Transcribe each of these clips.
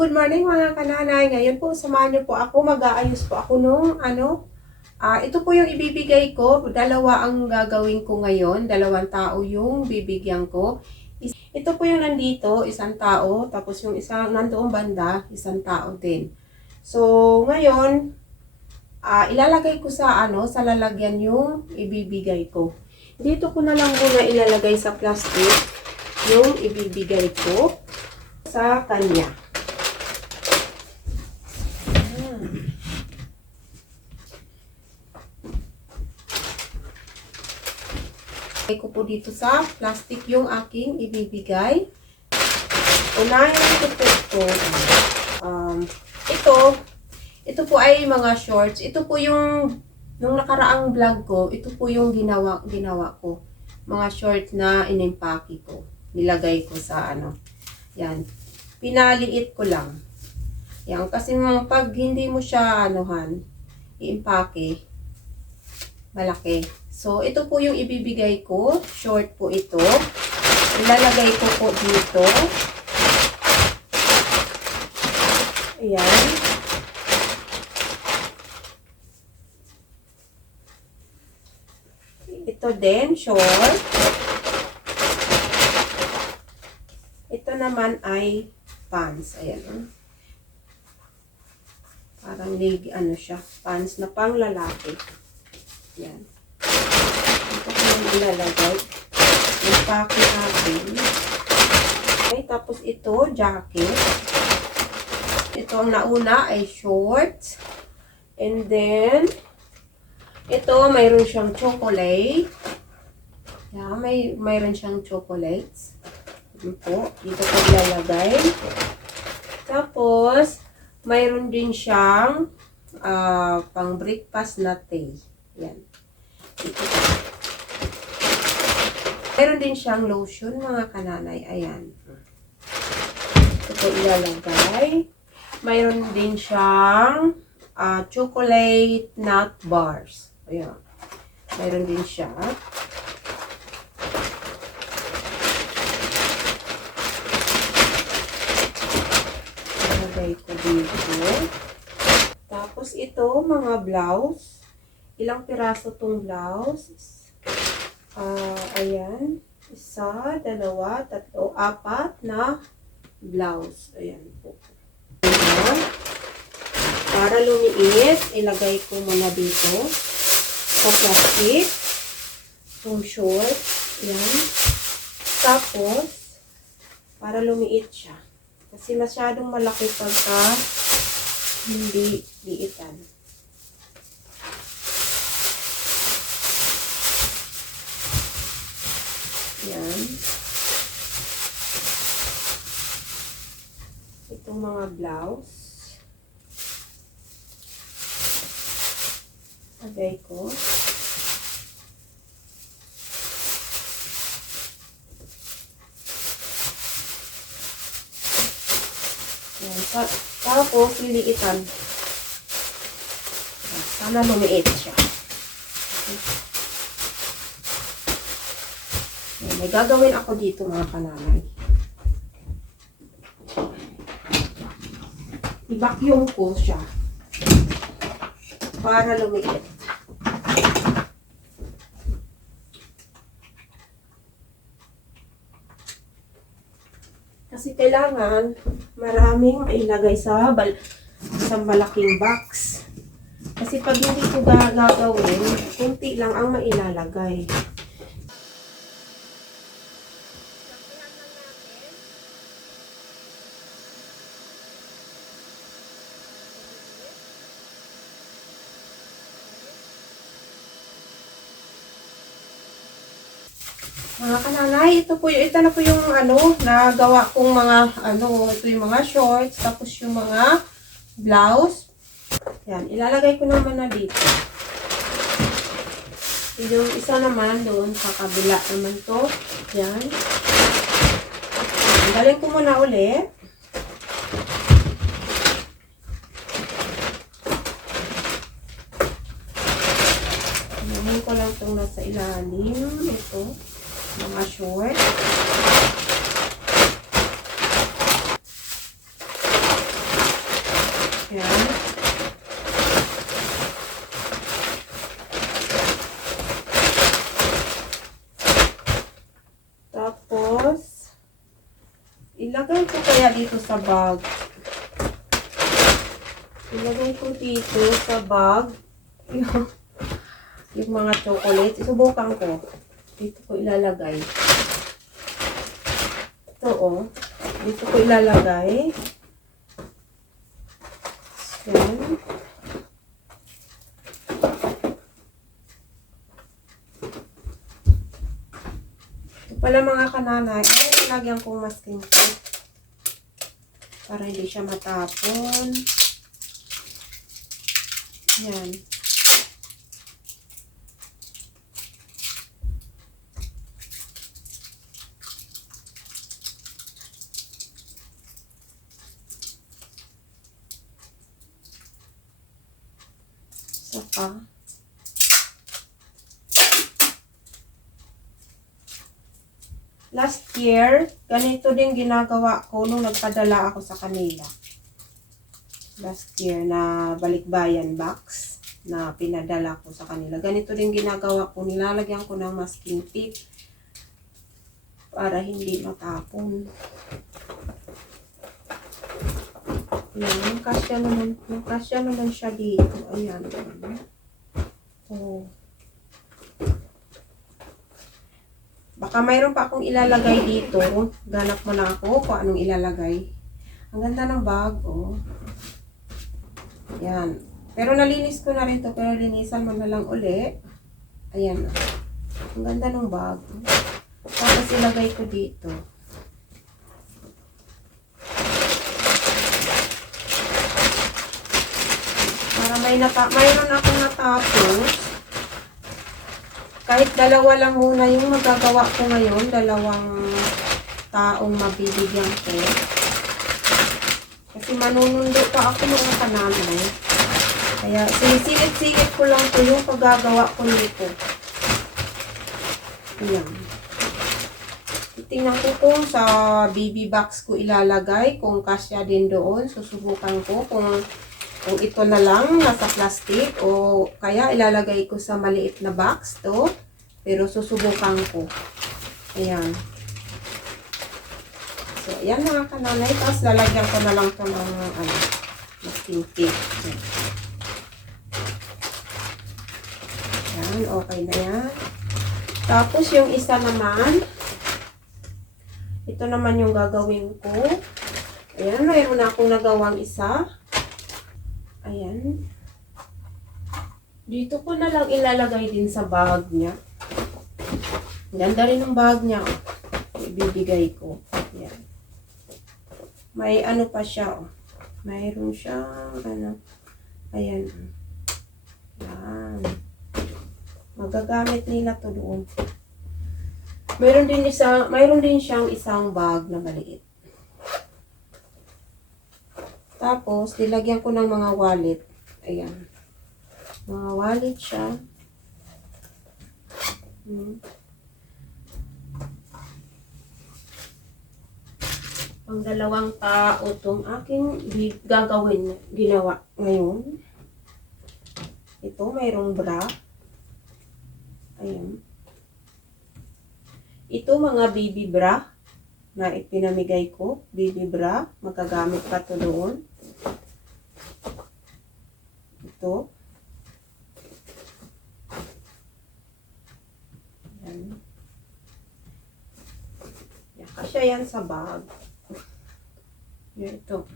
Good morning mga kananay. Ngayon po, samahan niyo po ako. Mag-aayos po ako nung ano. ah ito po yung ibibigay ko. Dalawa ang gagawin ko ngayon. Dalawang tao yung bibigyan ko. Ito po yung nandito, isang tao. Tapos yung isang nandoong banda, isang tao din. So, ngayon, ah ilalagay ko sa ano, sa lalagyan yung ibibigay ko. Dito ko na lang muna ilalagay sa plastic yung ibibigay ko sa kanya. Ilagay ko po dito sa plastic yung aking ibibigay. Unahin ko po ito. Um, ito, ito po ay mga shorts. Ito po yung, nung nakaraang vlog ko, ito po yung ginawa, ginawa ko. Mga shorts na inimpake ko. Nilagay ko sa ano. Yan. Pinaliit ko lang. Yan. Kasi pag hindi mo siya anuhan, i-impake, malaki. So, ito po yung ibibigay ko. Short po ito. Ilalagay ko po dito. Ayan. Ito din, short. Ito naman ay pants. Ayan. Parang leg, ano siya, pants na pang lalaki. Yan. Ito ko yung ilalagay. Yung pake natin. Okay, tapos ito, jacket. Ito ang nauna ay shorts. And then, ito, mayroon siyang chocolate. Yeah, may, mayroon siyang chocolates. Ito po, dito ko ilalagay. Tapos, mayroon din siyang ah, pang breakfast na tea. Yan. Mayroon din siyang lotion, mga kananay. Ayan. Ito po ilalagay. Mayroon din siyang ah, chocolate nut bars. Ayan. Mayroon din siya. Ilagay ko dito. Tapos ito, mga blouse. Ilang piraso tong blouse? Ah, ayan. Isa, dalawa, tatlo, apat na blouse. Ayan po. Ayan. Para lumiit, ilagay ko muna dito sa plastic. Yung short. Ayan. Tapos, para lumiit siya. Kasi masyadong malaki pagka hindi liitan. Yan. Itong mga blouse. Lagay ko. Yan. Sa, tapos, liliitan. Sana lumiit siya. Yan. May gagawin ako dito mga kananay. I-vacuum ko siya. Para lumiit. Kasi kailangan maraming mailagay sa bal sa malaking box. Kasi pag hindi ko ga- gagawin, kunti lang ang mailalagay. Mga kananay, ito po ito na po yung ano, nagawa kong mga, ano, ito yung mga shorts, tapos yung mga blouse. Yan, ilalagay ko naman na dito. Yung isa naman doon sa kabila naman to. Yan. Galing ko muna ulit. Nahin ko lang itong nasa ilalim. Ito mga short. Yan. Tapos, ilagay ko kaya dito sa bag. Ilagay ko dito sa bag. yung mga chocolates. Isubukan ko. Dito ko ilalagay. Ito oh. Dito ko ilalagay. Yan. Ito pala mga kananay. Ay, ilagyan kong masking tape. Para hindi siya matapon. Yan. Isa pa. Last year, ganito din ginagawa ko nung nagpadala ako sa kanila. Last year na balikbayan box na pinadala ko sa kanila. Ganito din ginagawa ko. Nilalagyan ko ng masking tape para hindi matapon. Yan, kasya naman, kasya naman siya dito. Ayan. Oh. Baka mayroon pa akong ilalagay dito. Ganap mo na ako kung anong ilalagay. Ang ganda ng bag, oh. Yan. Pero nalinis ko na rin to pero linisan mo na lang uli. Ayan. Ang ganda ng bag. Tapos ilagay ko dito. Para may nata mayroon akong natapos. Kahit dalawa lang muna yung magagawa ko ngayon, dalawang taong mabibigyan ko. Kasi manunundo pa ako mga kananay. Kaya sinisilip-silip ko lang po yung paggagawa ko nito. Ayan. Titingnan ko kung sa BB box ko ilalagay, kung kasya din doon. Susubukan ko kung, kung ito na lang nasa plastic o kaya ilalagay ko sa maliit na box to. Pero susubukan ko. Ayan. So, ayan mga kananay. Tapos lalagyan ko na lang to ng ano, masking tape. Ayan. Yan, okay na yan. Tapos yung isa naman, ito naman yung gagawin ko. Ayan, mayroon na akong nagawang isa. Ayan. Dito ko na lang ilalagay din sa bag niya. Ganda rin ng bag niya. Oh. Ibibigay ko. Ayan. May ano pa siya. Oh. Mayroon siyang ano. Ayan. Yan. Magagamit nila to doon. Mayroon din isa, mayroon din siyang isang bag na maliit. Tapos, nilagyan ko ng mga wallet. Ayan. Mga wallet siya. Hmm. Ang dalawang tao itong aking gagawin, ginawa ngayon. Ito, mayroong bra. Ayan. Ito mga baby bra na ipinamigay ko. Baby bra. Magagamit pa to doon. Ito. Ayan. Yan. Kasya yan sa bag. Yan ito.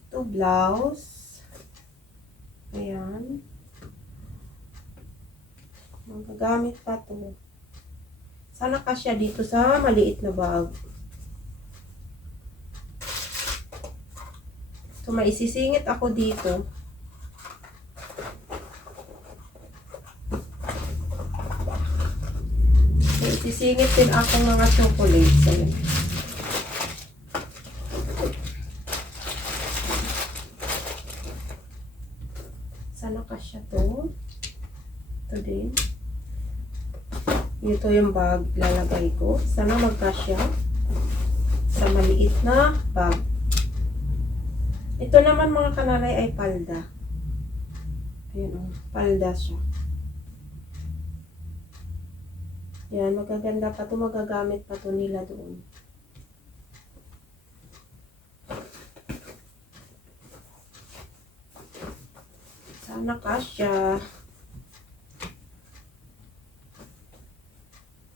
Ito blouse. Ayan. Magagamit pa to. Sana kasya dito sa maliit na bag. So, maisisingit ako dito. Maisisingit din akong mga chocolates. Ayan. Sana kasya to. Ito din. Ito yung bag lalagay ko. Sana magkasya sa maliit na bag. Ito naman mga kanalay ay palda. Ayan o, palda siya. Yan, magaganda pa to, magagamit pa to nila doon. Sana kasya.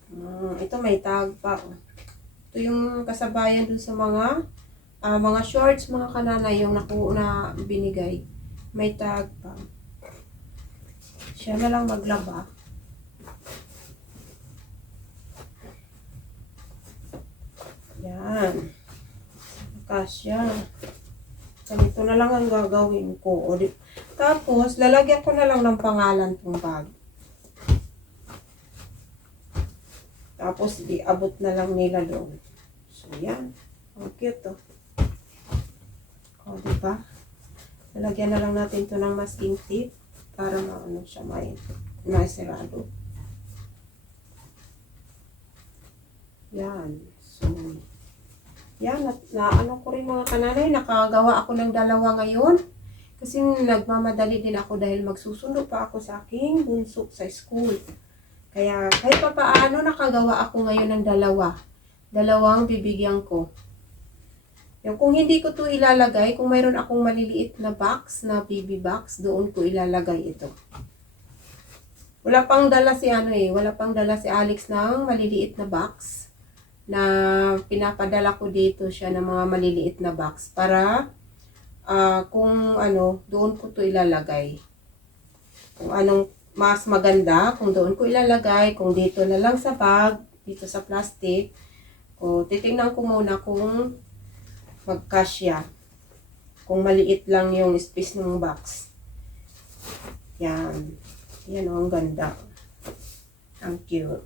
Hmm, ito may tag pa. Oh. Ito yung kasabayan dun sa mga uh, mga shorts, mga kanana yung naku na binigay. May tag pa. Siya na lang maglaba. Yan. Kasya. Ganito na lang ang gagawin ko. Tapos, lalagyan ko na lang ng pangalan tong bag. Tapos, iabot na lang nila doon. So, yan. Ang cute, oh. O, di ba? Lalagyan na lang natin to ng masking tape para maano siya may maisirado. Yan. So, yan. Na, na ano ko rin mga kananay, nakagawa ako ng dalawa ngayon. Kasi nagmamadali din ako dahil magsusundo pa ako sa aking bunso sa school. Kaya kahit pa paano nakagawa ako ngayon ng dalawa. Dalawang bibigyan ko. Yung kung hindi ko to ilalagay, kung mayroon akong maliliit na box, na baby box, doon ko ilalagay ito. Wala pang dala si ano eh, wala pang dala si Alex ng maliliit na box na pinapadala ko dito siya ng mga maliliit na box para ah, kung ano, doon ko to ilalagay. Kung anong mas maganda, kung doon ko ilalagay, kung dito na lang sa bag, dito sa plastic, o titingnan ko muna kung magkasya. Kung maliit lang yung space ng box. Yan. Yan o, ang ganda. Ang cute.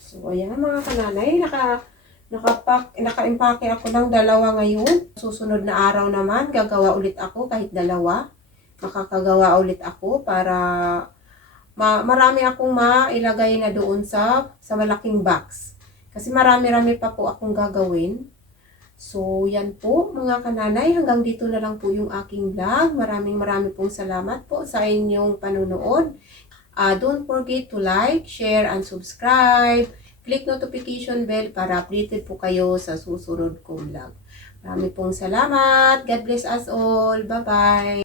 So, ayan mga kananay, naka, nakapak, naka-impake ako ng dalawa ngayon. Susunod na araw naman, gagawa ulit ako kahit dalawa. Makakagawa ulit ako para ma marami akong mailagay na doon sa sa malaking box. Kasi marami-rami pa po akong gagawin. So, yan po mga kananay. Hanggang dito na lang po yung aking vlog. Maraming maraming pong salamat po sa inyong panunood. Ah, don't forget to like, share, and subscribe. Click notification bell para updated po kayo sa susunod kong vlog. Maraming pong salamat. God bless us all. Bye-bye.